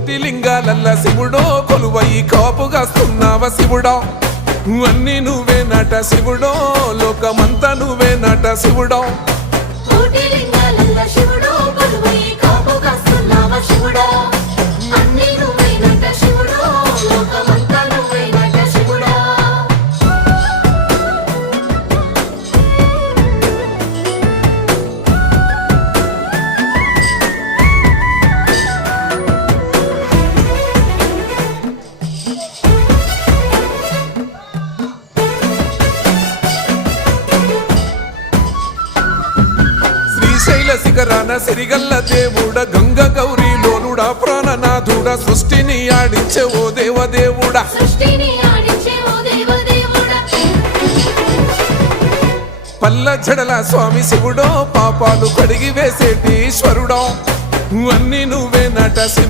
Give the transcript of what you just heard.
కోటి లింగాలల్ల శివుడో కొలువయి కాపుగాస్తున్నావ శివుడా అన్ని నువ్వే నట శివుడో లోకమంతా నువ్వే నట శివుడో కోటి లింగాలల్ల శివుడో కొలువయి కాపుగాస్తున్నావ శివుడా అన్ని నువ్వే నట శివుడో లోకమంతా నువ్వే నట శివుడా శ్రీశైల శిఖరాన సిరిగల్ల దేవుడ గంగ గౌరీ లోలుడా ప్రాణనాథుడ సృష్టిని ఆడించే ఓ దేవదేవుడా సృష్టిని ఆడించే ఓ దేవదేవుడా పల్ల జడల స్వామి శివుడో పాపాలు కడిగి వేసేటి ఈశ్వరుడో అన్ని నువ్వే నట